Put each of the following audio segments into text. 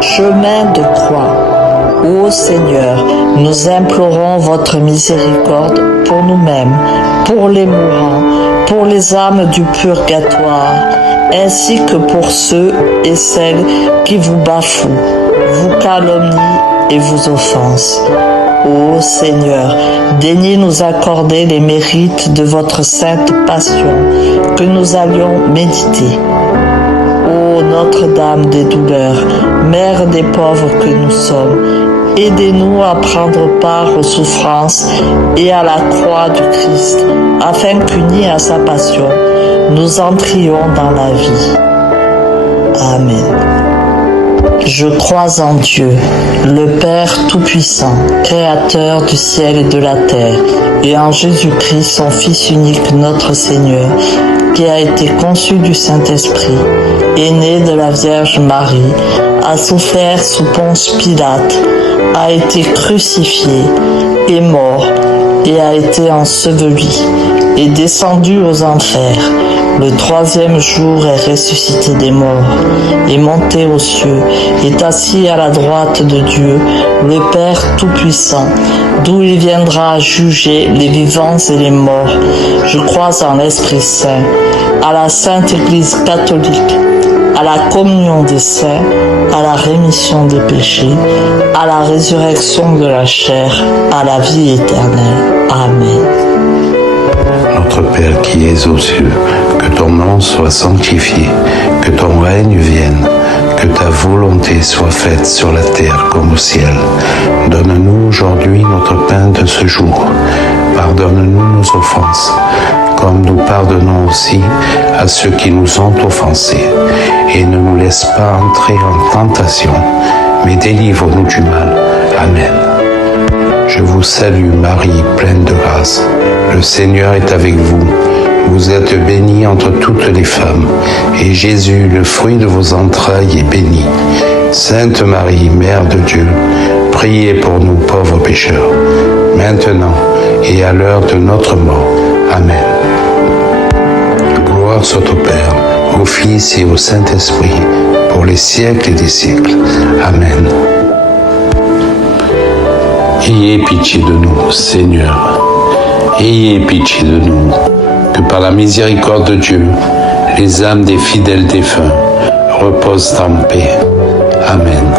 Chemin de croix. Ô Seigneur, nous implorons votre miséricorde pour nous-mêmes, pour les mourants, pour les âmes du purgatoire, ainsi que pour ceux et celles qui vous bafouent, vous calomnient et vous offensent. Ô Seigneur, daignez nous accorder les mérites de votre sainte passion que nous allions méditer. Ô Notre-Dame des douleurs, Mère des pauvres que nous sommes, aidez-nous à prendre part aux souffrances et à la croix du Christ, afin qu'unis à sa passion, nous entrions dans la vie. Amen. Je crois en Dieu, le Père Tout-Puissant, Créateur du ciel et de la terre, et en Jésus-Christ, son Fils unique, notre Seigneur, qui a été conçu du Saint-Esprit, est né de la Vierge Marie, a souffert sous Ponce Pilate, a été crucifié, est mort et a été enseveli, est descendu aux enfers. Le troisième jour est ressuscité des morts, est monté aux cieux, est assis à la droite de Dieu, le Père Tout-Puissant, d'où il viendra juger les vivants et les morts. Je crois en l'Esprit Saint, à la Sainte Église catholique, à la communion des saints, à la rémission des péchés, à la résurrection de la chair, à la vie éternelle. Amen. Notre Père qui es aux cieux, que ton nom soit sanctifié, que ton règne vienne, que ta volonté soit faite sur la terre comme au ciel. Donne-nous aujourd'hui notre pain de ce jour. Pardonne-nous nos offenses, comme nous pardonnons aussi à ceux qui nous ont offensés. Et ne nous laisse pas entrer en tentation, mais délivre-nous du mal. Amen. Je vous salue Marie, pleine de grâce. Le Seigneur est avec vous. Vous êtes bénie entre toutes les femmes, et Jésus, le fruit de vos entrailles, est béni. Sainte Marie, Mère de Dieu, priez pour nous pauvres pécheurs, maintenant et à l'heure de notre mort. Amen. Gloire soit au Père, au Fils et au Saint-Esprit, pour les siècles et des siècles. Amen. Ayez pitié de nous, Seigneur. Ayez pitié de nous, que par la miséricorde de Dieu, les âmes des fidèles défunts reposent en paix. Amen.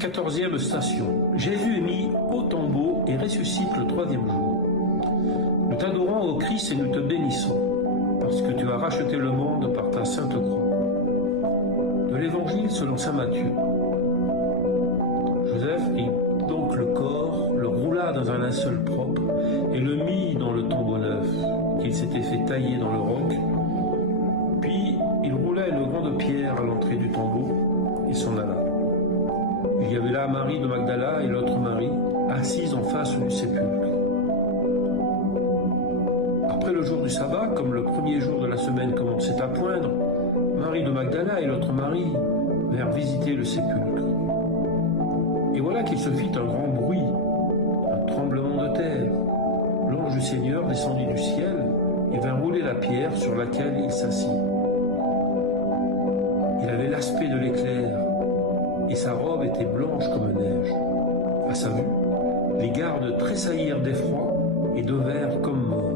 Quatorzième station. Jésus est mis au tombeau et ressuscite le troisième jour. Nous t'adorons, ô Christ, et nous te bénissons, parce que tu as racheté le monde par ta sainte croix. De l'Évangile selon saint Matthieu. Joseph prit donc le corps, le roula dans un linceul propre, et le mit dans le tombeau neuf, qu'il s'était fait tailler dans le roc. Puis il roula une grande pierre à l'entrée du tombeau, et s'en alla. Il y avait là Marie de Magdala et l'autre Marie, assises en face du sépulcre. Après le jour du sabbat, comme le premier jour de la semaine commençait à poindre, Marie de Magdala et l'autre Marie vinrent visiter le sépulcre. Et voilà qu'il se fit un grand bruit, un tremblement de terre. L'ange du Seigneur descendit du ciel et vint rouler la pierre sur laquelle il s'assit. Il avait l'aspect de l'éclair, et sa robe était blanche comme neige. À sa vue, les gardes tressaillirent d'effroi et devinrent comme morts.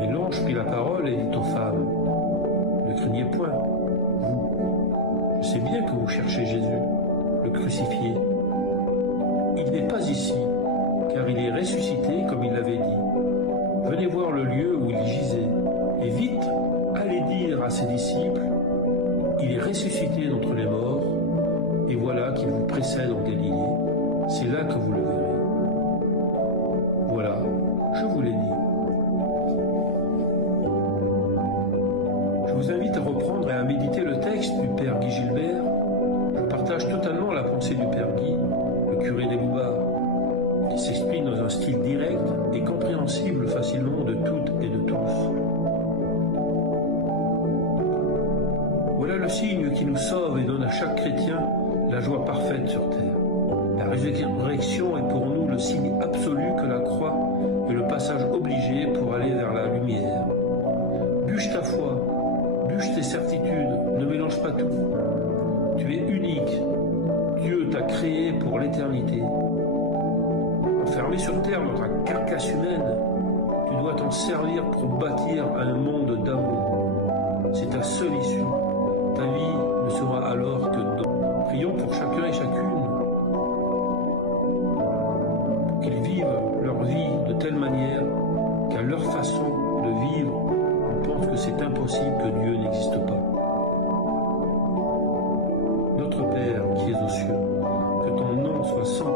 Mais l'ange prit la parole et dit aux femmes, « Ne craignez point, vous. Je sais bien que vous cherchez Jésus, le crucifié. Il n'est pas ici, car il est ressuscité comme il l'avait dit. Venez voir le lieu où il gisait, et vite, allez dire à ses disciples, il est ressuscité d'entre les morts, et voilà qu'il vous précède en Galilée, c'est là que vous le verrez. Voilà, je vous l'ai dit. » Je vous invite à reprendre et à méditer le texte texte du Père Guy Gilbert, je partage totalement la pensée du Père Guy, le curé des Loubards, qui s'exprime dans un style direct et compréhensible facilement de toutes et de tous. Voilà le signe qui nous sauve et donne à chaque chrétien la joie parfaite sur terre. La résurrection est pour nous le signe absolu que la croix est le passage obligé pour aller vers la lumière. Bûche ta foi, bûche tes certitudes, ne mélange pas tout. Tu es unique, Dieu t'a créé pour l'éternité. Enfermé sur terre dans ta carcasse humaine, tu dois t'en servir pour bâtir un monde d'amour. C'est ta seule issue. Ta vie ne sera alors que don. Prions pour chacun et chacune, pour qu'ils vivent leur vie de telle manière qu'à leur façon de vivre, on pense que c'est impossible que Dieu n'existe pas. Notre Père qui es aux cieux, que ton nom soit sanctifié.